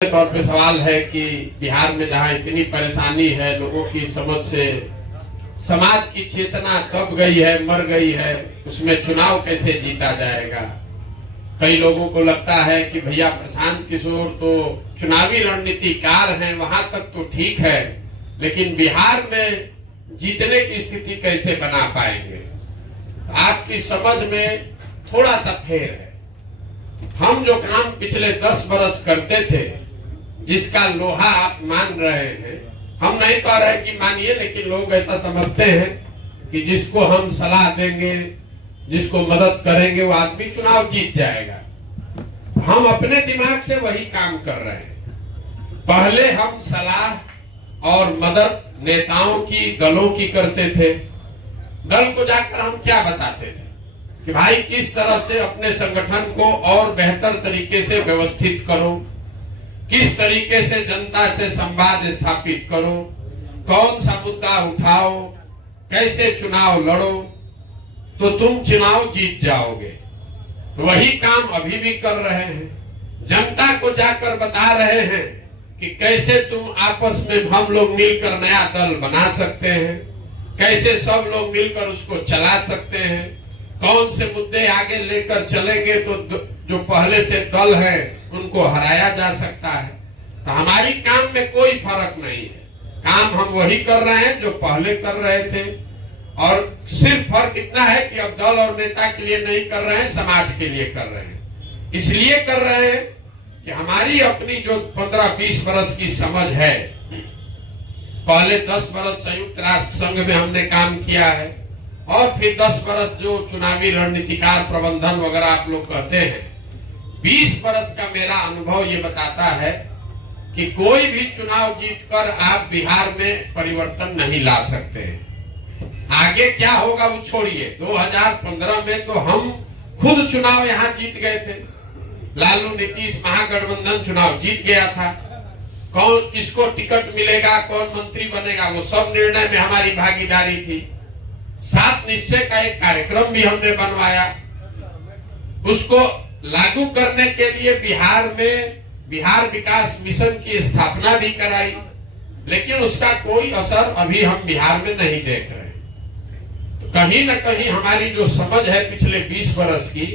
तौर पे सवाल है कि बिहार में जहाँ इतनी परेशानी है, लोगों की समझ से समाज की चेतना दब गई है, मर गई है, उसमें चुनाव कैसे जीता जाएगा। कई लोगों को लगता है कि भैया प्रशांत किशोर तो चुनावी रणनीतिकार हैं, वहां तक तो ठीक है, लेकिन बिहार में जीतने की स्थिति कैसे बना पाएंगे। आपकी समझ में थोड़ा सा फेर है। हम जो काम पिछले 10 बरस करते थे, जिसका लोहा आप मान रहे हैं, हम नहीं कह रहे कि मानिए, लेकिन लोग ऐसा समझते हैं कि जिसको हम सलाह देंगे, जिसको मदद करेंगे, वो आदमी चुनाव जीत जाएगा। हम अपने दिमाग से वही काम कर रहे हैं। पहले हम सलाह और मदद नेताओं की, दलों की करते थे। दल को जाकर हम क्या बताते थे कि भाई किस तरह से अपने संगठन को और बेहतर तरीके से व्यवस्थित करो, किस तरीके से जनता से संवाद स्थापित करो, कौन सा मुद्दा उठाओ, कैसे चुनाव लड़ो तो तुम चुनाव जीत जाओगे। तो वही काम अभी भी कर रहे हैं। जनता को जाकर बता रहे हैं कि कैसे तुम आपस में हम लोग मिलकर नया दल बना सकते हैं, कैसे सब लोग मिलकर उसको चला सकते हैं, कौन से मुद्दे आगे लेकर चलेंगे तो जो पहले से दल है उनको हराया जा सकता है। तो हमारी काम में कोई फर्क नहीं है। काम हम वही कर रहे हैं जो पहले कर रहे थे, और सिर्फ फर्क इतना है कि अब दल और नेता के लिए नहीं कर रहे हैं, समाज के लिए कर रहे हैं। इसलिए कर रहे हैं कि हमारी अपनी जो 15-20 बरस की समझ है, पहले 10 बरस संयुक्त राष्ट्र संघ में हमने काम किया है, और फिर 10 बरस जो चुनावी रणनीतिकार प्रबंधन वगैरह आप लोग कहते हैं, 20 बरस का मेरा अनुभव ये बताता है कि कोई भी चुनाव जीतकर आप बिहार में परिवर्तन नहीं ला सकते हैं। आगे क्या होगा वो छोड़िए। 2015 में तो हम खुद चुनाव यहाँ जीत गए थे। लालू नीतीश महागठबंधन चुनाव जीत गया था। कौन किसको टिकट मिलेगा, कौन मंत्री बनेगा, वो सब निर्णय में हमारी भागीदारी थी। 7 निश्चय का एक कार्यक्रम भी हमने बनवाया। उसको लागू करने के लिए बिहार में बिहार विकास मिशन की स्थापना भी कराई, लेकिन उसका कोई असर अभी हम बिहार में नहीं देख रहे। तो कहीं न कहीं हमारी जो समझ है पिछले 20 बरस की,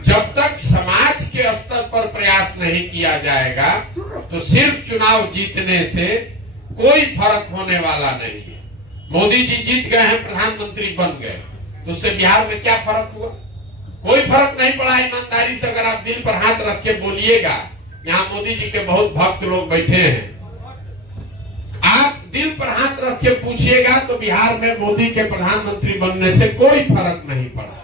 जब तक समाज के स्तर पर प्रयास नहीं किया जाएगा तो सिर्फ चुनाव जीतने से कोई फर्क होने वाला नहीं है। मोदी जी जीत गए हैं, प्रधानमंत्री बन गए, तो उससे बिहार में क्या फर्क हुआ? कोई फर्क नहीं पड़ा। ईमानदारी से अगर आप दिल पर हाथ रख के बोलिएगा, यहाँ मोदी जी के बहुत भक्त लोग बैठे हैं, आप दिल पर हाथ रख के पूछिएगा तो बिहार में मोदी के प्रधानमंत्री बनने से कोई फर्क नहीं पड़ा।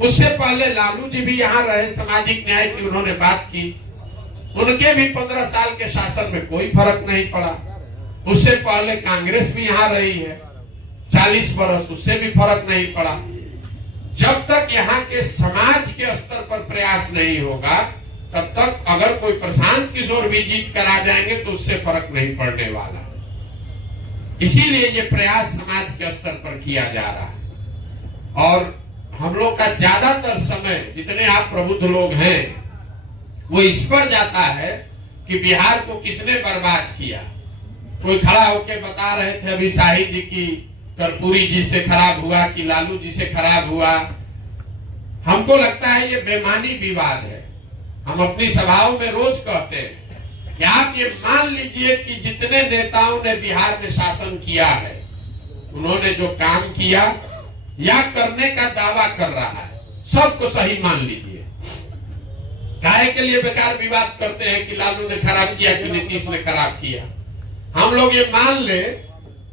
उससे पहले लालू जी भी यहाँ रहे, सामाजिक न्याय की उन्होंने बात की, उनके भी 15 साल के शासन में कोई फर्क नहीं पड़ा। उससे पहले कांग्रेस भी यहाँ रही है 40 बरस, उससे भी फर्क नहीं पड़ा। जब तक यहाँ के समाज के स्तर पर प्रयास नहीं होगा, तब तक अगर कोई प्रशांत किशोर भी जीत कर आ जाएंगे तो उससे फर्क नहीं पड़ने वाला। इसीलिए ये प्रयास समाज के स्तर पर किया जा रहा है। और हम लोग का ज्यादातर समय, जितने आप प्रबुद्ध लोग हैं, वो इस पर जाता है कि बिहार को किसने बर्बाद किया। कोई खड़ा होकर बता रहे थे अभी शाहिद जी की कर्पूरी जी से खराब हुआ कि लालू जी से खराब हुआ। हमको लगता है ये बेमानी विवाद है। हम अपनी सभाओं में रोज कहते हैं कि आप ये मान लीजिए कि जितने नेताओं ने बिहार में शासन किया है, उन्होंने जो काम किया या करने का दावा कर रहा है, सबको सही मान लीजिए। काहे के लिए बेकार विवाद करते हैं कि लालू ने खराब किया कि नीतीश ने खराब किया। हम लोग ये मान ले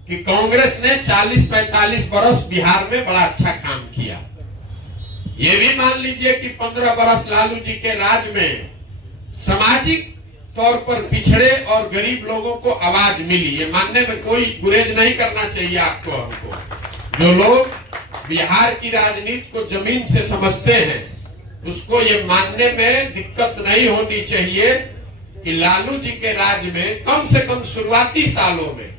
कि कांग्रेस ने 40-45 बरस बिहार में बड़ा अच्छा काम किया। ये भी मान लीजिए कि 15 बरस लालू जी के राज में सामाजिक तौर पर पिछड़े और गरीब लोगों को आवाज मिली। ये मानने में कोई गुरेज नहीं करना चाहिए आपको, हमको। जो लोग बिहार की राजनीति को जमीन से समझते हैं, उसको ये मानने में दिक्कत नहीं होनी चाहिए कि लालू जी के राज में कम से कम शुरुआती सालों में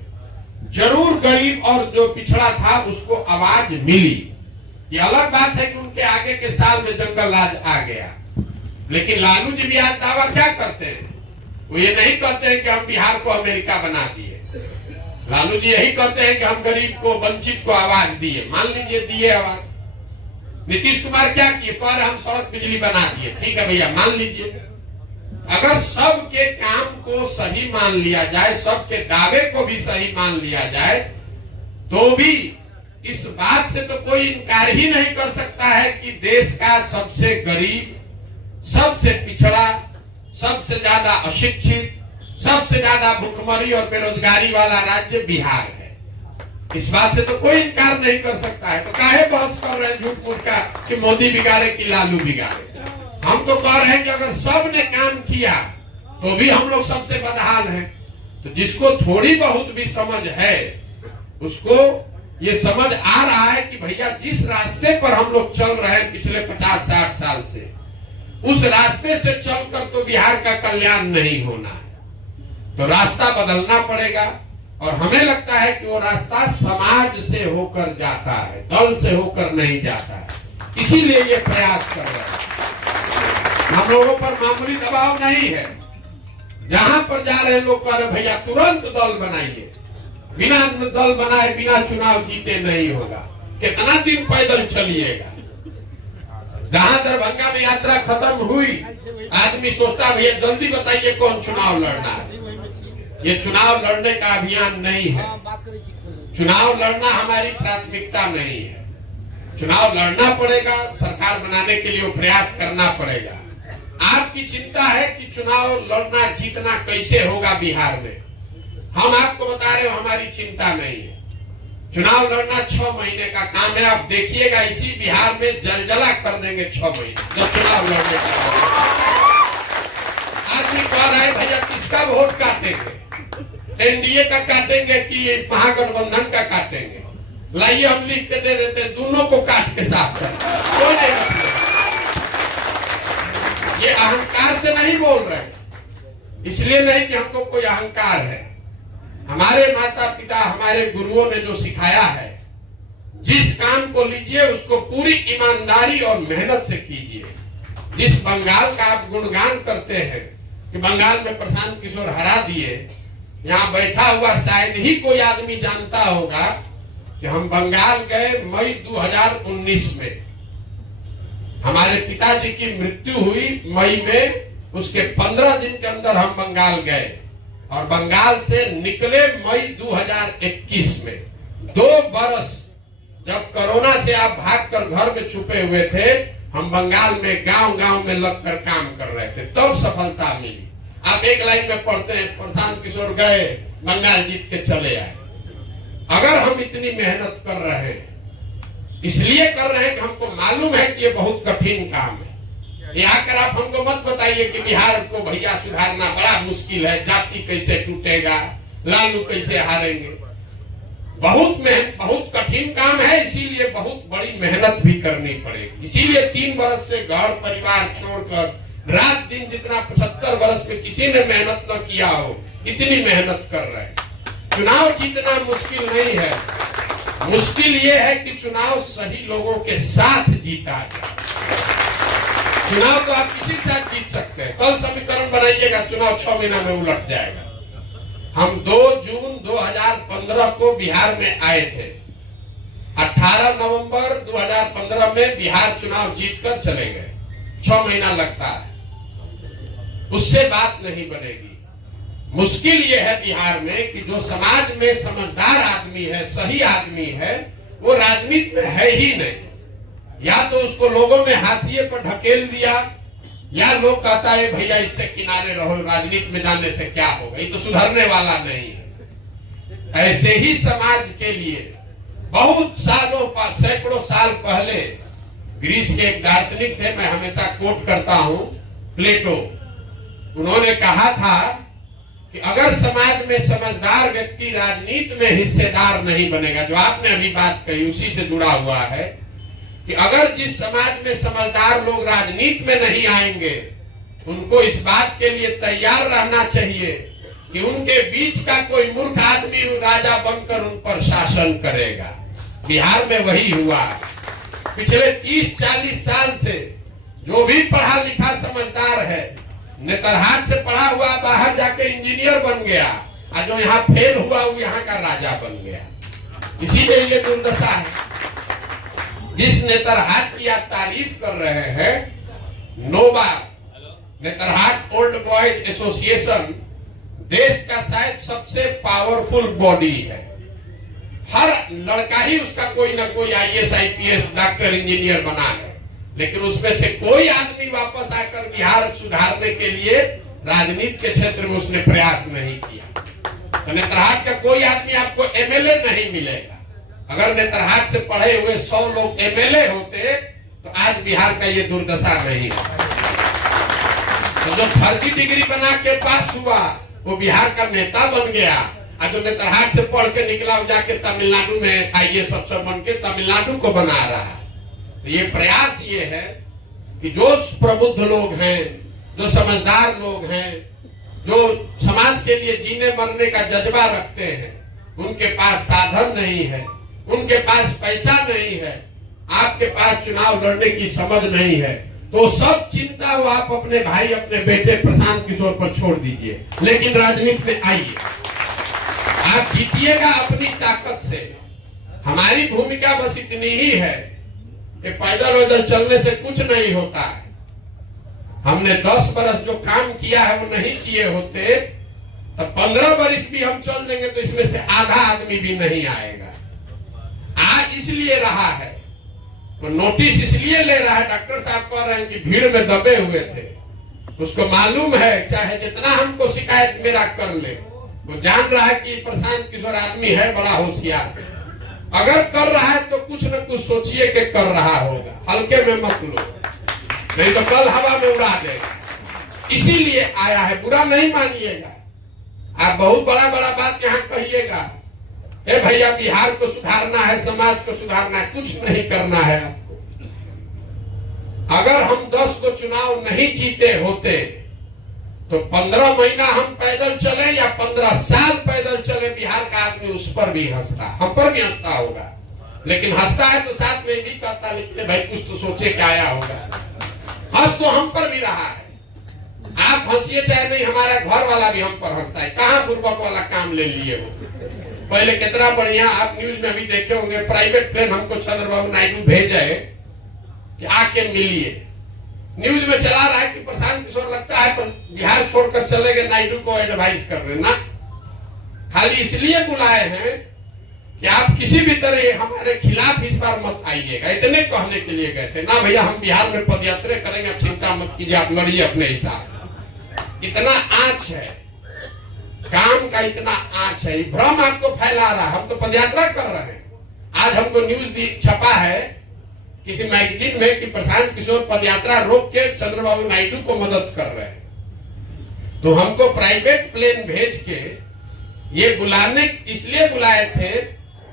जरूर गरीब और जो पिछड़ा था उसको आवाज मिली। ये अलग बात है कि उनके आगे के साल में जंगल राज आ गया, लेकिन लालू जी भी आज दावा क्या करते हैं वो ये नहीं कहते हैं कि हम बिहार को अमेरिका बना दिए। लालू जी यही कहते हैं कि हम गरीब को, वंचित को आवाज दिए। मान लीजिए दिए आवाज। नीतीश कुमार क्या किए? कह रहे हम सड़क बिजली बना दिए। ठीक है भैया, मान लीजिए। अगर सबके काम को सही मान लिया जाए, सबके दावे को भी सही मान लिया जाए, तो भी इस बात से तो कोई इनकार ही नहीं कर सकता है कि देश का सबसे गरीब, सबसे पिछड़ा, सबसे ज्यादा अशिक्षित, सबसे ज्यादा भुखमरी और बेरोजगारी वाला राज्य बिहार है। इस बात से तो कोई इनकार नहीं कर सकता है। तो काहे बहस कर रहे हैं झूठ मूठ का कि मोदी बिगाड़े कि लालू बिगाड़े? हम तो कह रहे हैं कि अगर सब ने काम किया तो भी हम लोग सबसे बदहाल हैं। तो जिसको थोड़ी बहुत भी समझ है उसको ये समझ आ रहा है कि भैया जिस रास्ते पर हम लोग चल रहे हैं पिछले 50-60 साल से, उस रास्ते से चलकर तो बिहार का कल्याण नहीं होना है। तो रास्ता बदलना पड़ेगा। और हमें लगता है कि वो रास्ता समाज से होकर जाता है, दल से होकर नहीं जाता है। इसीलिए ये प्रयास कर रहे हैं। हम लोगों पर मामूली दबाव नहीं है। जहां पर जा रहे लोग कह रहे भैया तुरंत दल बनाइए। बिना दल बनाए बिना चुनाव जीते नहीं होगा। कितना दिन पैदल चलिएगा? जहां दरभंगा में यात्रा खत्म हुई, आदमी सोचता भैया जल्दी बताइए कौन चुनाव लड़ना है। ये चुनाव लड़ने का अभियान नहीं है। चुनाव लड़ना हमारी प्राथमिकता नहीं है। चुनाव लड़ना पड़ेगा, सरकार बनाने के लिए वो प्रयास करना पड़ेगा। आपकी चिंता है कि चुनाव लड़ना जीतना कैसे होगा बिहार में। हम आपको बता रहे हो हमारी चिंता नहीं है। चुनाव लड़ना 6 महीने का काम है। आप देखिएगा इसी बिहार में जलजला कर देंगे 6 महीने जब चुनाव लड़ने का। आदमी कह रहा है भैया किसका वोट काटेंगे? एनडीए का काटेंगे कि महागठबंधन का काटेंगे? लाइए हम लिख के दे देते हैं, दोनों को काट के साफ कर। कोई नहीं, ये अहंकार से नहीं बोल रहे, इसलिए नहीं कि हमको कोई अहंकार है। हमारे माता पिता, हमारे गुरुओं ने जो सिखाया है, जिस काम को लीजिए उसको पूरी ईमानदारी और मेहनत से कीजिए। जिस बंगाल का आप गुणगान करते हैं कि बंगाल में प्रशांत किशोर हरा दिए, यहाँ बैठा हुआ शायद ही कोई आदमी जानता होगा कि हम बंगाल गए मई 2019 में। हमारे पिताजी की मृत्यु हुई मई में, उसके 15 दिन के अंदर हम बंगाल गए और बंगाल से निकले मई 2021 में। 2 बरस जब कोरोना से आप भागकर घर में छुपे हुए थे, हम बंगाल में गांव-गांव में लगकर काम कर रहे थे, तब सफलता मिली। आप एक लाइन में पढ़ते हैं प्रशांत किशोर गए, बंगाल जीत के चले आए। अगर हम इतनी मेहनत कर रहे हैं, इसलिए कर रहे हैं कि हमको मालूम है कि ये बहुत कठिन काम है। यहाँ कर आप हमको मत बताइए कि बिहार को भैया सुधारना बड़ा मुश्किल है, जाति कैसे टूटेगा, लालू कैसे हारेंगे। बहुत कठिन काम है, इसीलिए बहुत बड़ी मेहनत भी करनी पड़ेगी। इसीलिए 3 बरस से घर परिवार छोड़कर रात दिन जितना 75 बरस में किसी ने मेहनत न किया हो, इतनी मेहनत कर रहे हैं। चुनाव जीतना मुश्किल नहीं है, मुश्किल ये है कि चुनाव सही लोगों के साथ जीता जाए। चुनाव तो आप किसी के साथ जीत सकते हैं। कल समीकरण बनाइएगा, चुनाव 6 महीना में उलट जाएगा। हम 2 जून 2015 को बिहार में आए थे। 18 नवंबर 2015 में बिहार चुनाव जीतकर चले गए। 6 महीना लगता है, उससे बात नहीं बनेगी। मुश्किल ये है बिहार में कि जो समाज में समझदार आदमी है, सही आदमी है, वो राजनीति में है ही नहीं। या तो उसको लोगों ने हाशिए पर ढकेल दिया, या लोग कहता है भैया इससे किनारे रहो, राजनीति में जाने से क्या होगा, ये तो सुधरने वाला नहीं है। ऐसे ही समाज के लिए बहुत सालों पर, सैकड़ों साल पहले ग्रीस के एक दार्शनिक थे, मैं हमेशा कोट करता हूं, प्लेटो। उन्होंने कहा था कि अगर समाज में समझदार व्यक्ति राजनीति में हिस्सेदार नहीं बनेगा, जो आपने अभी बात कही उसी से जुड़ा हुआ है, कि अगर जिस समाज में समझदार लोग राजनीति में नहीं आएंगे, उनको इस बात के लिए तैयार रहना चाहिए कि उनके बीच का कोई मूर्ख आदमी राजा बनकर उन पर शासन करेगा। बिहार में वही हुआ। पिछले 30-40 साल से जो भी पढ़ा लिखा समझदार है, नेतरहाट से पढ़ा हुआ बाहर जाके इंजीनियर बन गया, और जो यहाँ फेल हुआ वो यहाँ का राजा बन गया। इसीलिए ये दुर्दशा है। जिस नेतरहाट की आप तारीफ कर रहे हैं, nova Netarhat old boys association देश का शायद सबसे पावरफुल बॉडी है। हर लड़का ही उसका कोई ना कोई आईएएस, आईपीएस, डॉक्टर, इंजीनियर बना है, लेकिन उसमें से कोई आदमी वापस आकर बिहार सुधारने के लिए राजनीति के क्षेत्र में उसने प्रयास नहीं किया। तो नेतरहाट का कोई आदमी आपको एमएलए नहीं मिलेगा। अगर नेतरहाट से पढ़े हुए 100 लोग एमएलए होते तो आज बिहार का ये दुर्दशा नहीं है। तो जो फर्जी डिग्री बना के पास हुआ वो बिहार का नेता बन गया, और जो नेतरहाट से पढ़ के निकला जाके तमिलनाडु में आईएएस अफसर बन के तमिलनाडु को बना रहा है। तो ये प्रयास ये है कि जो प्रबुद्ध लोग हैं, जो समझदार लोग हैं, जो समाज के लिए जीने मरने का जज्बा रखते हैं, उनके पास साधन नहीं है, उनके पास पैसा नहीं है, आपके पास चुनाव लड़ने की समझ नहीं है, तो सब चिंता वो आप अपने भाई, अपने बेटे प्रशांत किशोर पर छोड़ दीजिए, लेकिन राजनीति में आइए। आप जीतिएगा अपनी ताकत से। हमारी भूमिका बस इतनी ही है कि पैदल वैदल चलने से कुछ नहीं होता है। हमने 10 बरस जो काम किया है वो नहीं किए होते तो 15 बरस भी हम चल देंगे तो इसमें से आधा आदमी भी नहीं आएगा। आज इसलिए रहा है, वो नोटिस इसलिए ले रहा है, डॉक्टर साहब कह रहे हैं कि भीड़ में दबे हुए थे। उसको मालूम है चाहे जितना हमको शिकायत मेरा कर ले, वो जान रहा है कि प्रशांत किशोर आदमी है बड़ा होशियार। अगर कर रहा है तो कुछ न कुछ सोचिए कि कर रहा होगा, हल्के में मत लो, नहीं तो कल हवा में उड़ा देगा। इसीलिए आया है, बुरा नहीं मानिएगा। आप बहुत बड़ा बड़ा बात यहाँ कहिएगा, ए भैया बिहार को सुधारना है, समाज को सुधारना है, कुछ नहीं करना है आपको। अगर हम 10 को चुनाव नहीं जीते होते तो 15 महीना हम पैदल चले या 15 साल पैदल चले, बिहार का आदमी उस पर भी हंसता, हम पर भी हंसता होगा। लेकिन हंसता है तो साथ में भी कहता, लेकिन भाई कुछ तो सोचे क्या आया होगा। हंस तो हम पर भी रहा है, आप हंसिए चाहे नहीं, हमारा घर वाला भी हम पर हंसता है। कहाँ बुर्बक वाला काम ले लिए हो। पहले कितना बढ़िया, आप न्यूज में भी देखे होंगे, प्राइवेट प्लेन हमको चंद्रबाबू नायडू भेजे कि आके मिलिए। न्यूज में चला रहा है कि प्रशांत किशोर लगता है बिहार छोड़कर चले गए, नायडू को एडवाइस कर रहे ना। खाली इसलिए बुलाए हैं कि आप किसी भी तरह हमारे खिलाफ इस बार मत आइएगा, इतने कहने के लिए गए थे ना। भैया हम बिहार में पदयात्रा करेंगे, आप चिंता मत कीजिए, आप लड़िए अपने हिसाब से। इतना आंच है काम का, इतना आंच है, भ्रम आपको फैला रहा है। हम तो पदयात्रा कर रहे हैं। आज हमको न्यूज छपा है किसी मैगजीन में कि प्रशांत किशोर पदयात्रा रोक के चंद्रबाबू नायडू को मदद कर रहे हैं। तो हमको प्राइवेट प्लेन भेज के ये बुलाने इसलिए बुलाए थे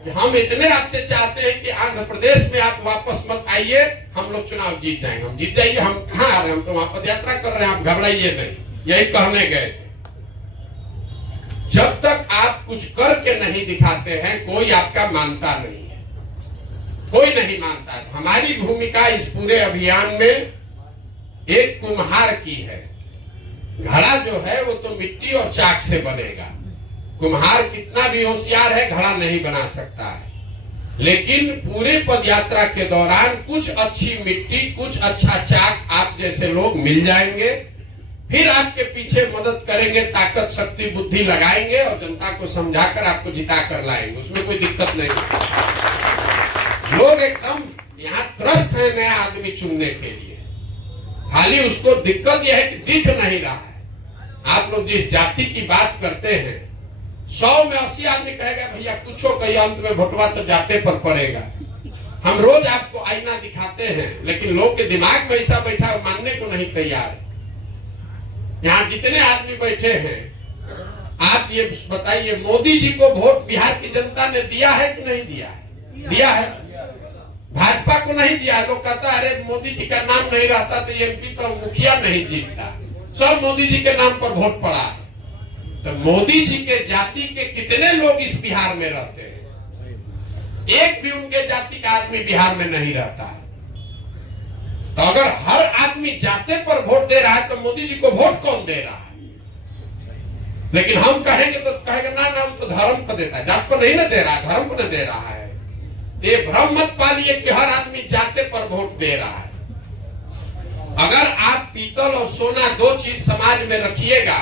कि हम इतने आपसे चाहते हैं कि आंध्र प्रदेश में आप वापस मत आइए, हम लोग चुनाव जीत जाएंगे। हम जीत जाइए, हम कहाँ आ रहे हैं, हम तो वहां पदयात्रा कर रहे हैं, आप घबराइए नहीं, यही कहने गए थे। जब तक आप कुछ करके नहीं दिखाते हैं कोई आपका मानता नहीं है, कोई नहीं मानता। हमारी भूमिका इस पूरे अभियान में एक कुम्हार की है। घड़ा जो है वो तो मिट्टी और चाक से बनेगा, कुम्हार कितना भी होशियार है घड़ा नहीं बना सकता है। लेकिन पूरे पदयात्रा के दौरान कुछ अच्छी मिट्टी, कुछ अच्छा चाक आप जैसे लोग मिल जाएंगे, फिर आपके पीछे मदद करेंगे, ताकत शक्ति बुद्धि लगाएंगे और जनता को समझाकर आपको जिता कर लाएंगे। उसमें कोई दिक्कत नहीं। लोग एकदम यहाँ त्रस्त है नया आदमी चुनने के लिए, खाली उसको दिक्कत यह है कि दिख नहीं रहा है। आप लोग जिस जाति की बात करते हैं, 100 में 80 आदमी कहेगा भैया कुछ कहिए, अंत में भोटवा तो जाते पर पड़ेगा। हम रोज आपको आईना दिखाते हैं, लेकिन लोग के दिमाग में ऐसा बैठा है मानने को नहीं तैयार है। यहाँ जितने आदमी बैठे हैं, आप ये बताइए मोदी जी को वोट बिहार की जनता ने दिया है कि नहीं दिया है? दिया है। भाजपा को नहीं दिया। लोग कहता है अरे मोदी जी का नाम नहीं रहता तो एमपी तो मुखिया नहीं जीतता, सब मोदी जी के नाम पर वोट पड़ा है। तो मोदी जी के जाति के कितने लोग इस बिहार में रहते हैं? एक भी उनके जाति का आदमी बिहार में नहीं रहता है। तो अगर हर आदमी जाते पर वोट दे रहा है तो मोदी जी को वोट कौन दे रहा है? लेकिन हम कहेंगे तो कहेंगे ना ना तो धर्म पर देता है, जात पर नहीं ना दे रहा है, धर्म पर दे रहा है। तो ये भ्रम मत पालिए कि हर आदमी जाते पर वोट दे रहा है। अगर आप पीतल और सोना दो चीज समाज में रखिएगा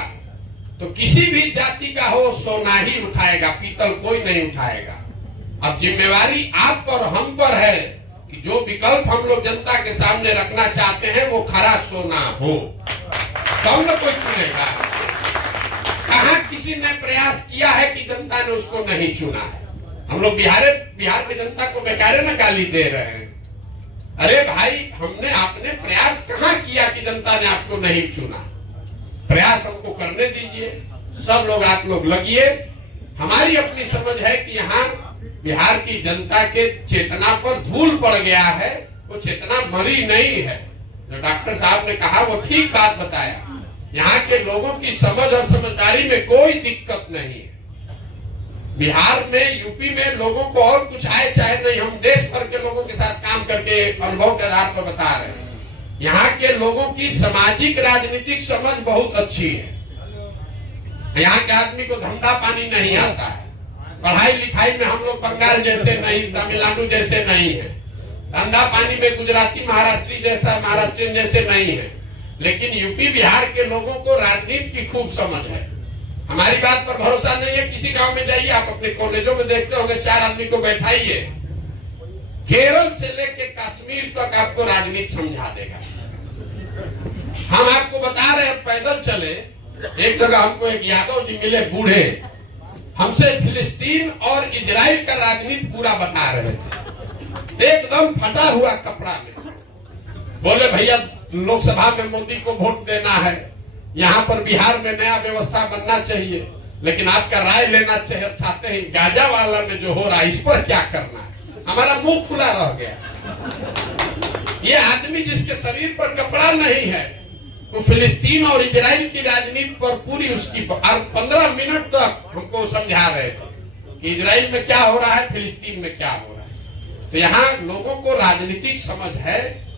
तो किसी भी जाति का हो सोना ही उठाएगा, पीतल कोई नहीं उठाएगा। अब जिम्मेवारी आप पर हम पर है कि जो विकल्प हम लोग जनता के सामने रखना चाहते हैं वो खरा सोना हो, तब न कोई चुनेगा। कहां किसी ने प्रयास किया है कि जनता ने उसको नहीं चुना है? हम लोग बिहार की जनता को बेकारे न गाली दे रहे हैं। अरे भाई, आपने प्रयास कहां किया कि जनता ने आपको नहीं चुना? प्रयास हमको करने दीजिए, सब लोग आप लोग लगिए। हमारी अपनी समझ है कि यहाँ बिहार की जनता के चेतना पर धूल पड़ गया है, वो चेतना मरी नहीं है। जो डॉक्टर साहब ने कहा वो ठीक बात बताया। यहाँ के लोगों की समझ और समझदारी में कोई दिक्कत नहीं है। बिहार में, यूपी में लोगों को और कुछ आए चाहे नहीं, हम देश भर के लोगों के साथ काम करके अनुभव के आधार पर बता रहे हैं। यहाँ के लोगों की सामाजिक राजनीतिक समझ बहुत अच्छी है। यहाँ के आदमी को धंधा पानी नहीं आता है, पढ़ाई लिखाई में हम लोग बंगाल जैसे नहीं, तमिलनाडु जैसे नहीं है, धंधा पानी में गुजराती महाराष्ट्रियन जैसे नहीं है। लेकिन यूपी बिहार के लोगों को राजनीति की खूब समझ है। हमारी बात पर भरोसा नहीं है, किसी गांव में जाइए, आप अपने कॉलेजों में देखते होंगे, 4 आदमी को बैठाइए, केरल से लेके कश्मीर तक आपको राजनीति समझा देगा। हम आपको बता रहे हैं, पैदल चले, एक जगह हमको एक यादव जी मिले बूढ़े, हमसे फिलिस्तीन और इजराइल का राजनीति पूरा बता रहे थे, एकदम फटा हुआ कपड़ा में। बोले भैया, लोकसभा में मोदी को वोट देना है, यहाँ पर बिहार में नया व्यवस्था बनना चाहिए, लेकिन आपका राय लेना चाहते हैं गाजा वाला में जो हो रहा है इस पर क्या करना है। हमारा मुंह खुला रह गया। ये आदमी जिसके शरीर पर कपड़ा नहीं है, वो फिलिस्तीन और इजराइल की राजनीति पर पूरी उसकी 15 मिनट तक हमको समझा रहे थे कि इजराइल में क्या हो रहा है, फिलिस्तीन में क्या हो रहा है। तो यहाँ लोगों को राजनीतिक समझ है,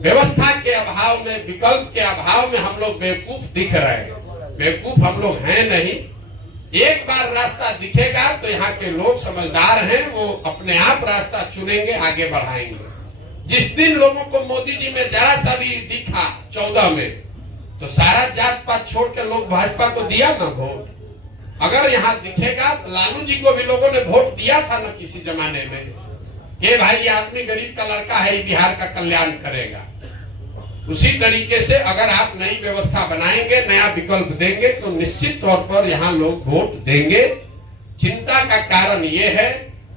व्यवस्था के अभाव में, विकल्प के अभाव में हम लोग बेवकूफ दिख रहे हैं। बेवकूफ हम लोग हैं नहीं। एक बार रास्ता दिखेगा तो यहाँ के लोग समझदार हैं, वो अपने आप रास्ता चुनेंगे, आगे बढ़ाएंगे। जिस दिन लोगों को मोदी जी में जरा सा भी दिखा 14 में, तो सारा जात पात छोड़ के लोग भाजपा को दिया ना वोट। अगर यहाँ दिखेगा तो लालू जी को भी लोगों ने वोट दिया था ना किसी जमाने में, ये भाई ये आदमी गरीब का लड़का है, बिहार का कल्याण करेगा। उसी तरीके से अगर आप नई व्यवस्था बनाएंगे, नया विकल्प देंगे, तो निश्चित तौर पर यहाँ लोग वोट देंगे। चिंता का कारण ये है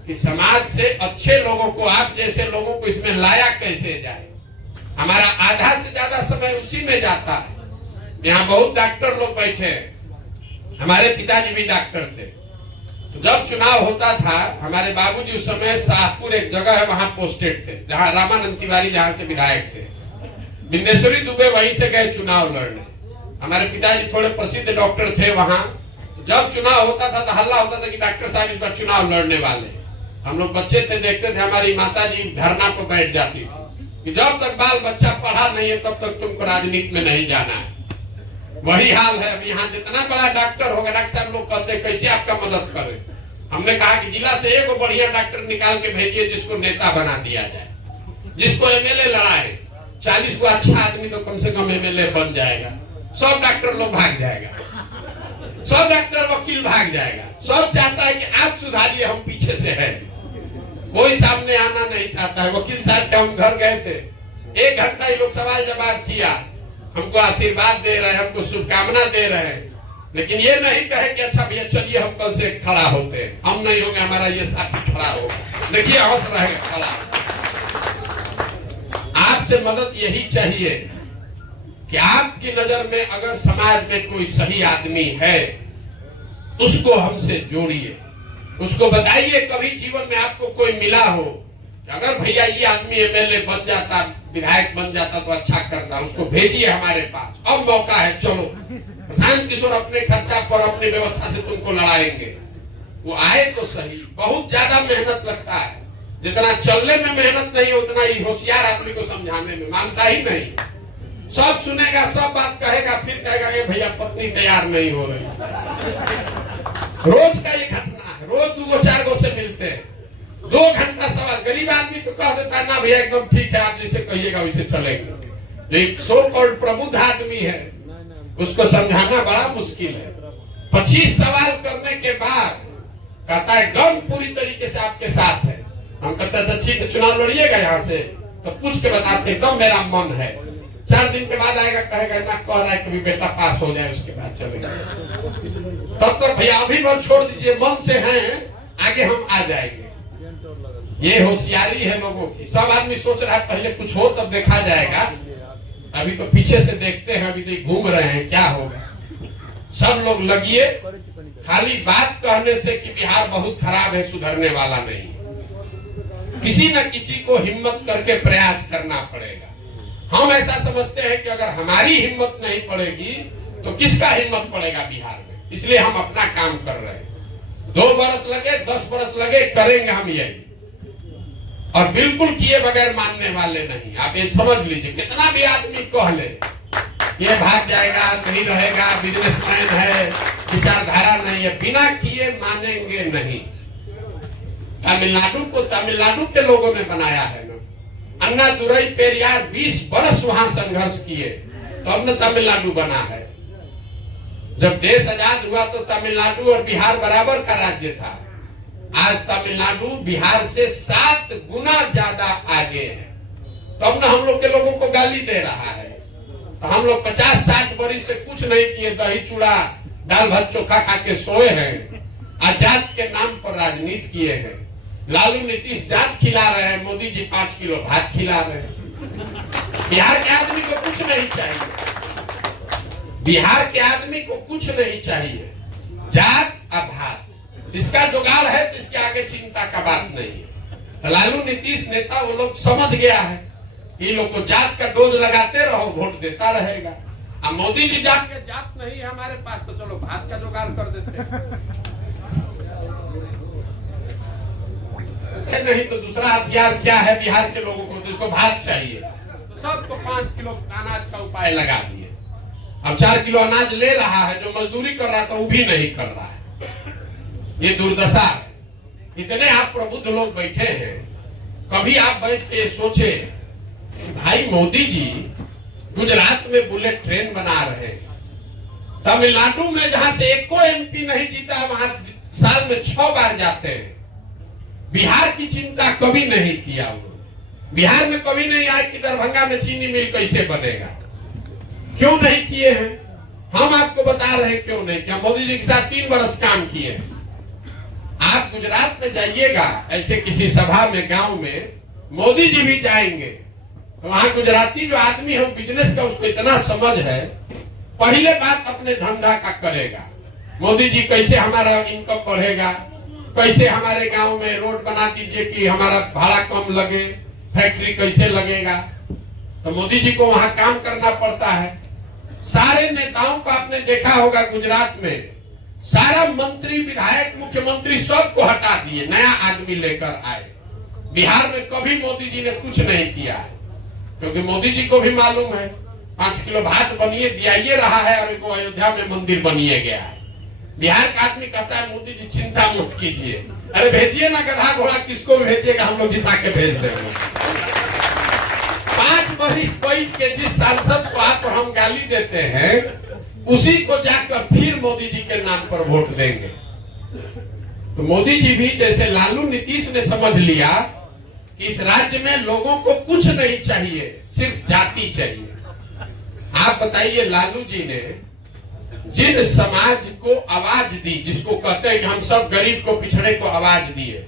कि समाज से अच्छे लोगों को, आप जैसे लोगों को इसमें लाया कैसे जाए। हमारा आधा से ज्यादा समय उसी में जाता है। यहाँ बहुत डॉक्टर लोग बैठे हैं, हमारे पिताजी भी डॉक्टर थे। तो जब चुनाव होता था, हमारे बाबूजी उस समय शाहपुर एक जगह है वहां पोस्टेड थे, जहां रामानंद तिवारी जहां से विधायक थे। बिंदेश्वरी दुबे वहीं से गए चुनाव लड़ने। हमारे पिताजी थोड़े प्रसिद्ध डॉक्टर थे वहां। तो जब चुनाव होता था तो हल्ला होता था कि डॉक्टर साहब इस बार चुनाव लड़ने वाले। हम लोग बच्चे थे, देखते थे, हमारी माता जी धरना पर बैठ जाती थी कि जब तक बाल बच्चा पढ़ा नहीं है तब तक तुमको राजनीति में नहीं जाना है। वही हाल है। अब यहाँ जितना बड़ा डॉक्टर होगा, डॉक्टर साहब लोग कहते कैसे आपका मदद करें। हमने कहा कि जिला से एक बढ़िया डॉक्टर निकाल के भेजिए जिसको नेता बना दिया जाए, जिसको एमएलए लड़ाए। 40 को अच्छा आदमी तो कम से कम एमएलए बन जाएगा। सब डॉक्टर लोग भाग जाएगा, सब डॉक्टर वकील भाग जाएगा। सब चाहता है कि आप सुधारिए, हम पीछे से हैं। कोई सामने आना नहीं चाहता है। वकील साहब के हम घर गए थे, 1 घंटा ये लोग सवाल जवाब किया, हमको आशीर्वाद दे रहे हैं, हमको शुभकामना दे रहे हैं, लेकिन ये नहीं कहे कि अच्छा भैया चलिए हम कल से खड़ा होते हैं। हम नहीं होंगे, हमारा ये साथी खड़ा होगा। देखिए हौस रहेगा खड़ा। आपसे मदद यही चाहिए कि आपकी नजर में अगर समाज में कोई सही आदमी है, उसको हमसे जोड़िए, उसको बताइए। कभी जीवन में आपको कोई मिला हो कि अगर भैया ये आदमी एमएलए बन जाता, विधायक बन जाता तो अच्छा करता, उसको भेजिए हमारे पास। अब मौका है, चलो। प्रशांत किशोर अपने खर्चा पर, अपनी व्यवस्था से तुमको लड़ाएंगे। वो आए तो सही। बहुत ज्यादा मेहनत लगता है। जितना चलने में मेहनत नहीं उतना ही होशियार आदमी को समझाने में मानता ही नहीं। सब सुनेगा, सब बात कहेगा, फिर कहेगा ये भैया पत्नी तैयार नहीं हो रही। रोज का ये घटना है, रोज 2-4 गो से मिलते हैं, 2 घंटा सवाल। गरीब आदमी तो कह देता है ना भैया एकदम ठीक है, आप जैसे कहिएगा वैसे चलेंगे। जो एक सो कॉल्ड प्रबुद्ध आदमी है उसको समझाना बड़ा मुश्किल है। 25 सवाल करने के बाद कहता है एकदम पूरी तरीके से आपके साथ है। हम कहते हैं ठीक है चुनाव लड़िएगा यहाँ से, तो पूछ के बताते एकदम मेरा मन है। 4 दिन के बाद आएगा, कहेगा ना कह रहा है कभी बेटा पास हो जाए उसके बाद चलेगा। तब तक भैया अभी बल छोड़ दीजिए, मन से हैं, आगे हम आ जाएंगे। ये होशियारी है लोगों की। सब आदमी सोच रहा है पहले कुछ हो तब देखा जाएगा, अभी तो पीछे से देखते हैं, अभी तो घूम रहे हैं क्या होगा। सब लोग लगिए, खाली बात कहने से कि बिहार बहुत खराब है सुधरने वाला नहीं। किसी न किसी को हिम्मत करके प्रयास करना पड़ेगा। हम ऐसा समझते हैं कि अगर हमारी हिम्मत नहीं पड़ेगी तो किसका हिम्मत पड़ेगा बिहार में। इसलिए हम अपना काम कर रहे हैं। 2 बरस लगे, 10 बरस लगे, करेंगे हम यही, और बिल्कुल किए बगैर मानने वाले नहीं। आप ये समझ लीजिए, कितना भी आदमी कह ले ये भाग जाएगा, नहीं रहेगा, बिजनेसमैन है, विचारधारा नहीं है, बिना किए मानेंगे नहीं। तमिलनाडु को तमिलनाडु के लोगों ने बनाया है ना, अन्ना दुरई पेरियार 20 बरस वहां संघर्ष किए तब न तमिलनाडु बना है। जब देश आजाद हुआ तो तमिलनाडु और बिहार बराबर का राज्य था। आज तमिलनाडु बिहार से 7 गुना ज्यादा आगे है। तब न हम लोग के लोगों को गाली दे रहा है। तो हम लोग 50-60 बरिस से कुछ नहीं किए, दही चूड़ा दाल भात चोखा खा के सोए हैं। आजाद के नाम पर राजनीति किए हैं। लालू नीतीश जात खिला रहे हैं, मोदी जी 5 किलो भात खिला रहे हैं। बिहार के आदमी को कुछ नहीं चाहिए। बिहार के आदमी को कुछ नहीं चाहिए, जात और भात, इसका जुगाड़ है तो इसके आगे चिंता का बात नहीं है। लालू नीतीश नेता वो लोग समझ गया है, इन लोग को जात का डोज लगाते रहो, वोट देता रहेगा। अब मोदी जी जात के जात नहीं है हमारे पास, तो चलो भात का जुगाड़ कर देते हैं। नहीं तो दूसरा हथियार क्या है बिहार के लोगों को, तो इसको भात चाहिए, तो सबको 5 किलो अनाज का उपाय लगा दिए। अब 4 किलो अनाज ले रहा है, जो मजदूरी कर रहा था वो भी नहीं कर रहा है। ये दुर्दशा है। इतने आप प्रबुद्ध लोग बैठे हैं, कभी आप बैठ के सोचे कि भाई मोदी जी गुजरात में बुलेट ट्रेन बना रहे हैं, तमिलनाडु में जहां से एको MP नहीं जीता, वहां साल में 6 बार जाते हैं। बिहार की चिंता कभी नहीं किया उन्होंने। बिहार में कभी नहीं आए कि दरभंगा में चीनी मिल कैसे बनेगा, क्यों नहीं किए हैं? हम आपको बता रहे हैं क्यों नहीं किया। मोदी जी के साथ 3 बरस काम किए। आप गुजरात में जाइएगा, ऐसे किसी सभा में गांव में मोदी जी भी जाएंगे, तो वहां गुजराती जो आदमी है बिजनेस का उसको इतना समझ है, पहले बात अपने धंधा का करेगा। मोदी जी कैसे हमारा इनकम बढ़ेगा, कैसे हमारे गांव में रोड बना दीजिए कि हमारा भाड़ा कम लगे, फैक्ट्री कैसे लगेगा। तो मोदी जी को वहां काम करना पड़ता है। सारे नेताओं को आपने देखा होगा गुजरात में, सारा मंत्री विधायक मुख्यमंत्री सबको हटा दिए, नया आदमी लेकर आए। बिहार में कभी मोदी जी ने कुछ नहीं किया है, क्योंकि मोदी जी को भी मालूम है 5 किलो भात बनिए दिया रहा है और इनको अयोध्या में मंदिर बनिए गया है। बिहार का आदमी कहता है मोदी जी चिंता मत कीजिए, अरे भेजिए ना गधा घोड़ा, किसको भी भेजिएगा हम लोग जिता के भेज देंगे। 5 बरिस बैठ के जिस सांसद को आप हम गाली देते हैं, उसी को जाकर फिर मोदी जी के नाम पर वोट देंगे। तो मोदी जी भी जैसे लालू नीतीश ने समझ लिया कि इस राज्य में लोगों को कुछ नहीं चाहिए, सिर्फ जाति चाहिए। आप बताइए, लालू जी ने जिन समाज को आवाज दी, जिसको कहते हैं कि हम सब गरीब को पिछड़े को आवाज दिए,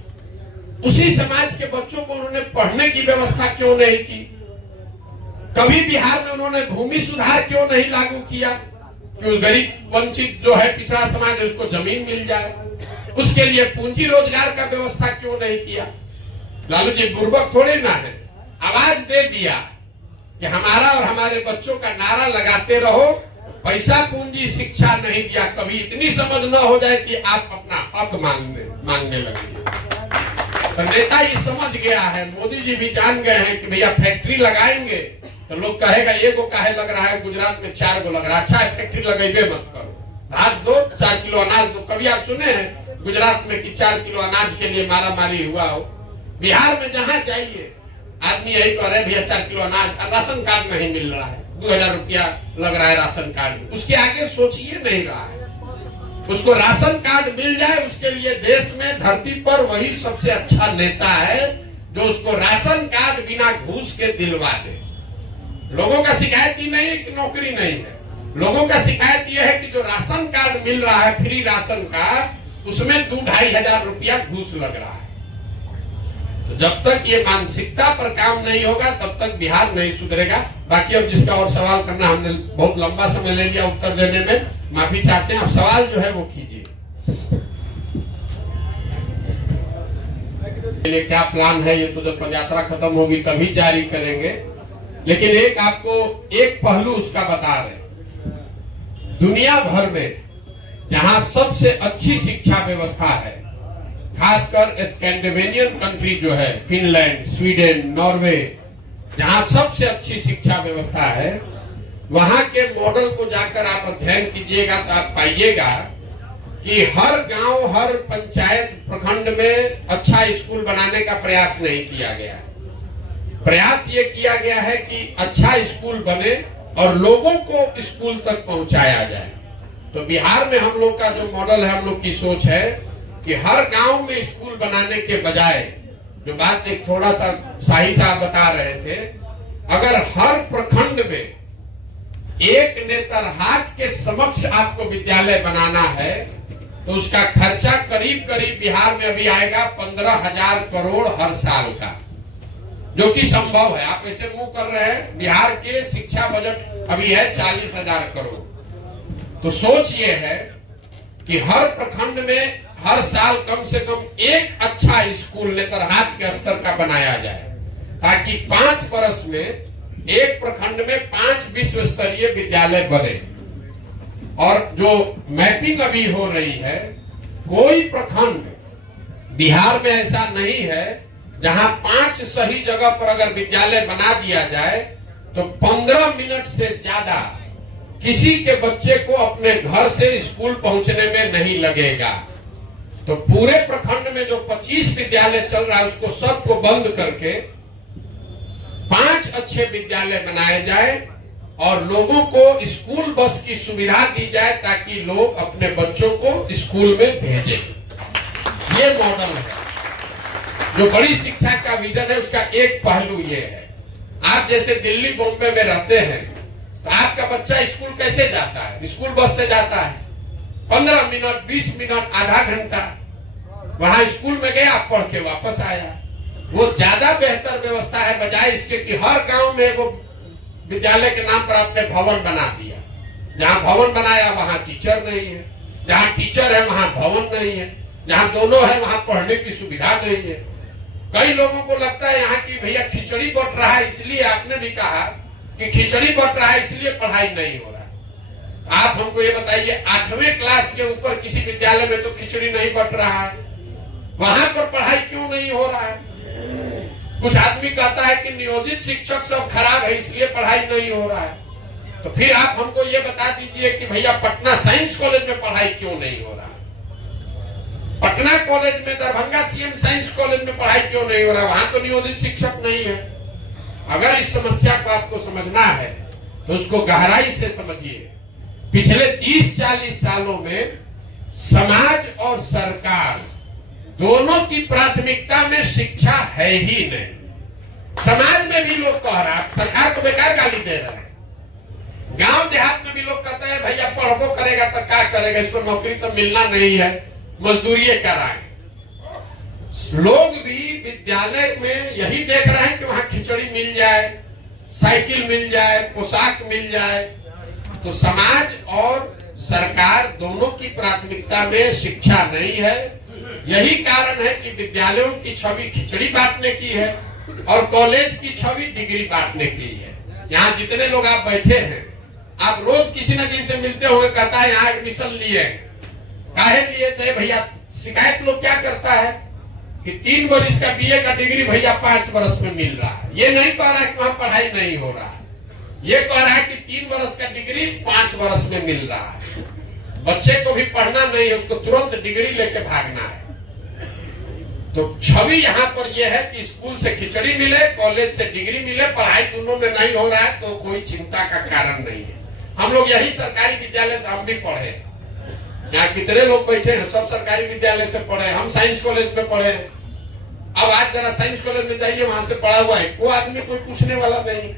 उसी समाज के बच्चों को उन्होंने पढ़ने की व्यवस्था क्यों नहीं की? कभी बिहार में उन्होंने भूमि सुधार क्यों नहीं लागू किया? क्यों गरीब वंचित जो है पिछड़ा समाज है उसको जमीन मिल जाए, उसके लिए पूंजी रोजगार का व्यवस्था क्यों नहीं किया? लालू जी बुर्बक थोड़े ना है, आवाज दे दिया कि हमारा और हमारे बच्चों का नारा लगाते रहो, पैसा पूंजी शिक्षा नहीं दिया। कभी इतनी समझ न हो जाए कि आप अपना हक मांगने लगे। तो नेता ये समझ गया है, मोदी जी भी जान गए हैं कि भैया फैक्ट्री लगाएंगे तो लोग कहेगा ये को काहे लग रहा है, गुजरात में 4 को लग रहा है, अच्छा है फैक्ट्री लगेबे मत करो, भात दो 4 किलो अनाज दो। कभी आप सुने हैं गुजरात में कि 4 किलो अनाज के लिए मारा मारी हुआ हो? बिहार में जहां जाइए आदमी यही कह रहे भैया 4 किलो अनाज, राशन कार्ड नहीं मिल रहा है, 2000 रुपया लग रहा है राशन कार्ड में, उसके आगे सोचिए नहीं रहा है। उसको राशन कार्ड मिल जाए, उसके लिए देश में धरती पर वही सबसे अच्छा नेता है जो उसको राशन कार्ड बिना घूस के दिलवा दे। लोगों का शिकायत ही नहीं है कि नौकरी नहीं है, लोगों का शिकायत यह है कि जो राशन कार्ड मिल रहा है, फ्री राशन कार्ड, उसमें 2-2.5 हजार रुपया घूस लग रहा है। तो जब तक ये मानसिकता पर काम नहीं होगा तब तक बिहार नहीं सुधरेगा। बाकी अब जिसका और सवाल करना, हमने बहुत लंबा समय ले लिया उत्तर देने में, माफी चाहते हैं। अब सवाल जो है वो कीजिए। क्या प्लान है ये तो जब पदयात्रा खत्म होगी तभी जारी करेंगे, लेकिन एक आपको एक पहलू उसका बता रहे। दुनिया भर में जहां सबसे अच्छी शिक्षा व्यवस्था है, खासकर स्कैंडिनेवियन कंट्री जो है, फिनलैंड, स्वीडन, नॉर्वे, जहां सबसे अच्छी शिक्षा व्यवस्था है, वहां के मॉडल को जाकर आप अध्ययन कीजिएगा तो आप पाइएगा कि हर गांव, हर पंचायत, प्रखंड में अच्छा स्कूल बनाने का प्रयास नहीं किया गया है। प्रयास ये किया गया है कि अच्छा स्कूल बने और लोगों को स्कूल तक पहुंचाया जाए। तो बिहार में हम लोग का जो मॉडल है, हम लोग की सोच है कि हर गांव में स्कूल बनाने के बजाय, जो बात एक थोड़ा सा शाही साहब बता रहे थे, अगर हर प्रखंड में एक नेतरहाट के समक्ष आपको विद्यालय बनाना है तो उसका खर्चा करीब करीब बिहार में अभी आएगा 15,000 करोड़ हर साल का, जो कि संभव है। आप ऐसे मुंह कर रहे हैं, बिहार के शिक्षा बजट अभी है 40,000 करोड़। तो सोच ये है कि हर प्रखंड में हर साल कम से कम एक अच्छा स्कूल नेतरहाट के स्तर का बनाया जाए, ताकि 5 वर्ष में एक प्रखंड में 5 विश्व स्तरीय विद्यालय बने। और जो मैपिंग अभी हो रही है, कोई प्रखंड बिहार में ऐसा नहीं है जहां 5 सही जगह पर अगर विद्यालय बना दिया जाए तो 15 मिनट से ज्यादा किसी के बच्चे को अपने घर से स्कूल पहुंचने में नहीं लगेगा। तो पूरे प्रखंड में जो 25 विद्यालय चल रहा है उसको सबको बंद करके 5 अच्छे विद्यालय बनाए जाए और लोगों को स्कूल बस की सुविधा दी जाए ताकि लोग अपने बच्चों को स्कूल में भेजें। ये मॉडल है जो बड़ी शिक्षा का विजन है। उसका एक पहलू ये है, आप जैसे दिल्ली बॉम्बे में रहते हैं तो आपका बच्चा स्कूल कैसे जाता है? स्कूल बस से जाता है। 15 मिनट, 20 मिनट, आधा घंटा वहां स्कूल में गया, पढ़ के वापस आया। वो ज्यादा बेहतर व्यवस्था है, बजाय इसके कि हर गांव में वो विद्यालय के नाम पर आपने भवन बना दिया। जहां भवन बनाया वहां टीचर नहीं है, जहां टीचर है वहां भवन नहीं है, जहां दोनों है वहां पढ़ने की सुविधा नहीं है। कई लोगों को लगता है यहाँ की भैया खिचड़ी बट रहा है, इसलिए आपने भी कहा कि खिचड़ी बट रहा है इसलिए पढ़ाई नहीं हो रहा है। आप हमको ये बताइए, 8वें क्लास के ऊपर किसी विद्यालय में तो खिचड़ी नहीं बट रहा है, वहां पर पढ़ाई क्यों नहीं हो रहा है? कुछ आदमी कहता है कि नियोजित शिक्षक सब खराब है इसलिए पढ़ाई नहीं हो रहा है। तो फिर आप हमको ये बता दीजिए कि भैया पटना साइंस कॉलेज में पढ़ाई क्यों नहीं हो रहा है? पटना कॉलेज में, दरभंगा सीएम साइंस कॉलेज में पढ़ाई क्यों नहीं हो रहा है? वहां तो नियोजित शिक्षक नहीं है। अगर इस समस्या को आपको समझना है तो उसको गहराई से समझिए। पिछले 30-40 सालों में समाज और सरकार दोनों की प्राथमिकता में शिक्षा है ही नहीं। समाज में भी लोग कह रहा है, सरकार को बेकार गाली दे रहे हैं। गांव देहात में भी लोग कहते हैं भैया पढ़बो करेगा तो क्या करेगा, इसको नौकरी तो मिलना नहीं है, मजदूरी कराएं। लोग भी विद्यालय में यही देख रहे हैं कि वहां खिचड़ी मिल जाए, साइकिल मिल जाए, पोशाक मिल जाए। तो समाज और सरकार दोनों की प्राथमिकता में शिक्षा नहीं है। यही कारण है कि विद्यालयों की छवि खिचड़ी बांटने की है और कॉलेज की छवि डिग्री बांटने की है। यहाँ जितने लोग आप बैठे हैं, आप रोज किसी न किसी से मिलते होंगे, कहता है यहाँ एडमिशन लिए हैं, काहे लिए थे भैया? शिकायत लोग क्या करता है कि 3 वर्ष का बीए का डिग्री भैया 5 वर्ष में मिल रहा है। ये नहीं कह रहा कि वहां पढ़ाई नहीं हो रहा है, ये कह रहा है कि 3 वर्ष का डिग्री 5 वर्ष में मिल रहा है। बच्चे को भी पढ़ना नहीं है, उसको तुरंत डिग्री लेके भागना है। तो छवि यहाँ पर यह है कि स्कूल से खिचड़ी मिले, कॉलेज से डिग्री मिले, पढ़ाई दोनों में नहीं हो रहा है तो कोई चिंता का कारण नहीं है। हम लोग यही सरकारी विद्यालय से हम भी पढ़े, यहाँ कितने लोग बैठे हैं सब सरकारी विद्यालय से पढ़े। हम साइंस कॉलेज में पढ़े। अब आज जरा साइंस कॉलेज में जाइए, वहां से पढ़ा हुआ है कोई आदमी कोई पूछने वाला नहीं।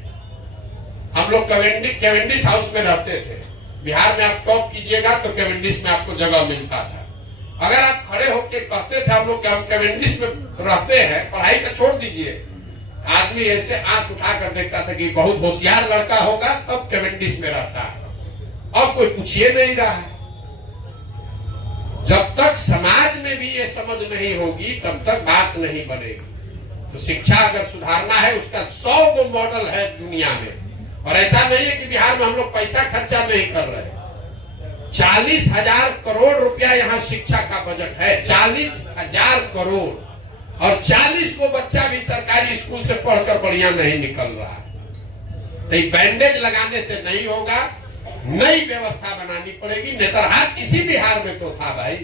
हम लोग कैवेंडिश हाउस में रहते थे। बिहार में आप टॉप कीजिएगा तो कैवेंडिश में आपको जगह मिलता था। अगर आप खड़े होके कहते थे हम लोग हम कैवेंडिश में रहते हैं, पढ़ाई का छोड़ दीजिए, आदमी ऐसे आंख उठा कर देखता था कि बहुत होशियार लड़का होगा तब कैवेंडिश में रहता है। अब कोई पूछिए नहीं रहा है। जब तक समाज में भी ये समझ नहीं होगी तब तक बात नहीं बनेगी। तो शिक्षा अगर सुधारना है, उसका 100 गो मॉडल है दुनिया में। और ऐसा नहीं है कि बिहार में हम लोग पैसा खर्चा नहीं कर रहे। 40,000 करोड़ रुपया यहाँ शिक्षा का बजट है, 40,000 करोड़। और 40 को बच्चा भी सरकारी स्कूल से पढ़कर बढ़िया नहीं निकल रहा है। तो बैंडेज लगाने से नहीं होगा, नई व्यवस्था बनानी पड़ेगी। नेतरहाट इसी बिहार में तो था भाई।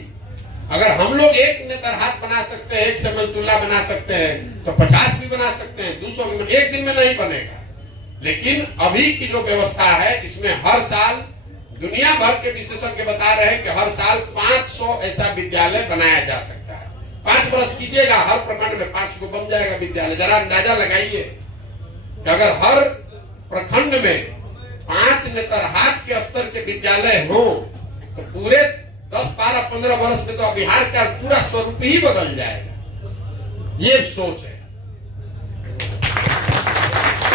अगर हम लोग एक नेतरहाट बना सकते हैं, एक समलतुल्ला बना सकते हैं तो 50 भी बना सकते हैं, 200 भी, एक दिन में नहीं बनेगा। लेकिन अभी की जो व्यवस्था है इसमें हर साल दुनिया भर के विशेषज्ञ बता रहे हैं कि हर साल 500 ऐसा विद्यालय बनाया जा सकता है। 5 वर्ष कीजिएगा, हर प्रखंड में 5 को बन जाएगा विद्यालय। जरा अंदाजा लगाइए कि अगर हर प्रखंड में 5 नेतरहाट के स्तर के विद्यालय हो तो पूरे 10, 12, 15 वर्ष में तो बिहार का पूरा स्वरूप ही बदल जाएगा। ये सोच है।